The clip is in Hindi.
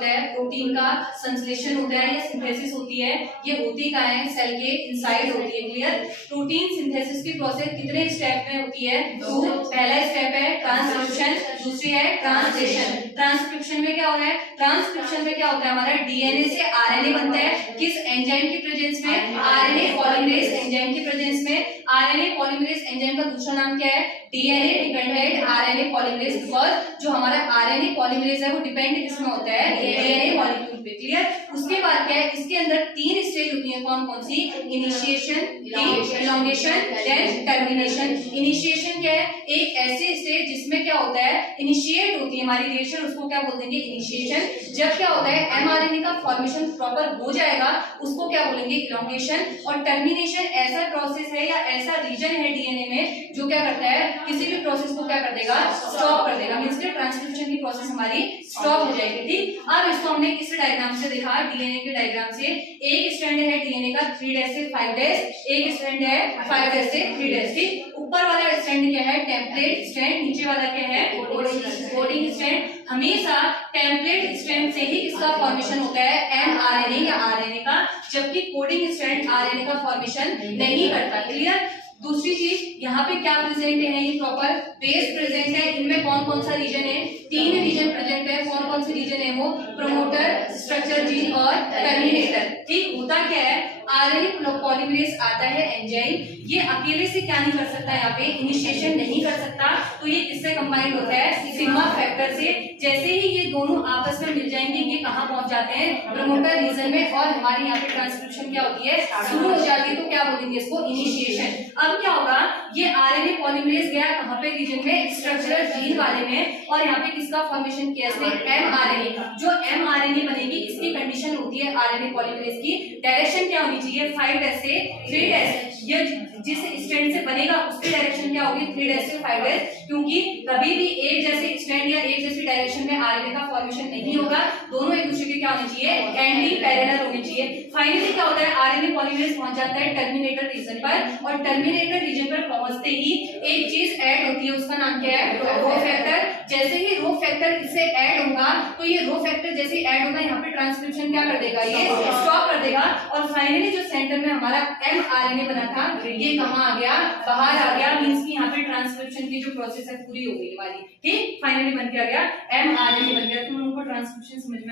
होता है, प्रोटीन का संश्लेषण होता है या सिंथेसिस होती है, ये होती कहाँ है, सेल के इनसाइड होती है। क्लियर। प्रोटीन सिंथेसिस की प्रोसेस कितने स्टेप में होती है, 2। पहला स्टेप है ट्रांसक्रिप्शन, दूसरी है ट्रांसलेशन। ट्रांसक्रिप्शन में क्या होता है, ट्रांसक्रिप्शन में क्या होता है, हमारा डीएनए से आरएनए बनता है, किस एंजाइम की प्रेजेंस में, आरएनए पॉलीमरेज एंजाइम की प्रेजेंस में। आरएनए पॉलीमरेज एंजाइम का दूसरा नाम क्या है, DNA dependent RNA polymerase, because जो हमारा आरएनए पॉलीमरेज है वो डिपेंड किसमें होता है, डीएनए मॉलिक्यूल पे। क्लियर। उसके बाद क्या है, इसके अंदर 3 स्टेज होती है, कौन कौन सी, initiation, elongation, then termination. Initiation क्या है, एक ऐसी स्टेज जिसमें क्या होता है, इनिशिएट होती है हमारी रिएक्शन, उसको क्या बोल देंगे, इनिशिएशन। जब क्या होता है, एमआरएनए का फॉर्मेशन प्रॉपर हो जाएगा, उसको क्या बोलेंगे, इलोंगेशन। और टर्मिनेशन ऐसा प्रोसेस है या ऐसा रीजन है डीएनए में जो क्या करता है, किसी भी प्रोसेस को क्या कर देगा, स्टॉप कर देगा। मींस कि ट्रांसक्रिप्शन की प्रोसेस हमारी स्टॉप हो जाएगी। ठीक। अब इसको हमने किस डायग्राम से देखा, डीएनए के डायग्राम से। एक स्ट्रैंड है डीएनए का 3' से 5', एक स्ट्रैंड है 5' से 3'। ठीक। ऊपर वाला स्ट्रैंड क्या है, टेम्पलेट स्ट्रैंड, नीचे वाला क्या है, कोडिंग स्ट्रैंड। हमेशा टेम्पलेट स्ट्रैंड से ही इसका फॉर्मेशन होता है, एमआरएनए या आरएनए का, जबकि कोडिंग स्ट्रैंड आरएनए का फॉर्मेशन नहीं करता। क्लियर। दूसरी चीज, यहाँ पे क्या प्रेजेंट है, ये प्रॉपर बेस प्रेजेंट है। इनमें कौन कौन सा रीजन है, 3 रीजन प्रेजेंट है। कौन कौन से रीजन है वो, प्रमोटर, स्ट्रक्चर जीन और टर्मिनेटर। ठीक। होता क्या है, आरएनए पॉलीमरेज आता है एंजाइम, ये अकेले से क्या नहीं कर सकता, यहाँ पे इनिशिएशन नहीं कर सकता, तो ये किससे कंबाइंड होता है, सिग्मा फैक्टर से। जैसे ही ये दोनों आपस में मिल जाएंगे, ये कहाँ पहुंच जाते हैं, प्रमोटर रीजन में, और हमारी यहाँ पे ट्रांसक्रिप्शन क्या होती है, शुरू हो जाती है। तो क्या बोलेंगे इसको, इनिशिएशन। अब क्या होगा, ये आरएनए पॉलीमरेज गया कहाँ पे, रीजन में, स्ट्रक्चरल जीन वाले में, और यहाँ पे किसका फॉर्मेशन किया इसने, एमआरएनए। जो एमआरएनए बनेगी, इसकी कंडीशन होती है आरएनए पॉलीमरेज की, डायरेक्शन क्या होनी चाहिए, 5' से 3'। ये जिस स्ट्रैंड से बनेगा उसकी डायरेक्शन क्या होगी, 3' से 5', क्योंकि कभी भी एक जैसे स्ट्रैंड या एक जैसी डायरेक्शन में आरएनए का फॉर्मेशन नहीं होगा, दोनों एक दूसरे के क्या होने चाहिए, एंटी पैरेलल होने चाहिए। फाइनली क्या होता है, आरएनए पॉलीमरेज पहुंच जाता है टर्मिनेटर रीजन पर, और टर्मिनेटर रीजन पर पहुंचते ही एक चीज ऐड होती है, उसका नाम क्या है, रो फैक्टर। जैसे ही रो फैक्टर इससे ऐड होगा, तो ये रो फैक्टर जैसे ही ऐड होगा, यहाँ पे ट्रांसक्रिप्शन क्या कर देगा, ये स्टॉप कर देगा, और फाइनली जो सेंटर में हमारा एमआरएनए बना था, ये कहाँ आ गया, बाहर आ गया। मींस कि यहाँ पे ट्रांसक्रिप्शन की जो प्रोसेस है पूरी हो गई हमारी। ठीक। फाइनली बन के आ गया, एमआरएनए बन गया। तुम लोगों को ट्रांसक्रिप्शन समझ में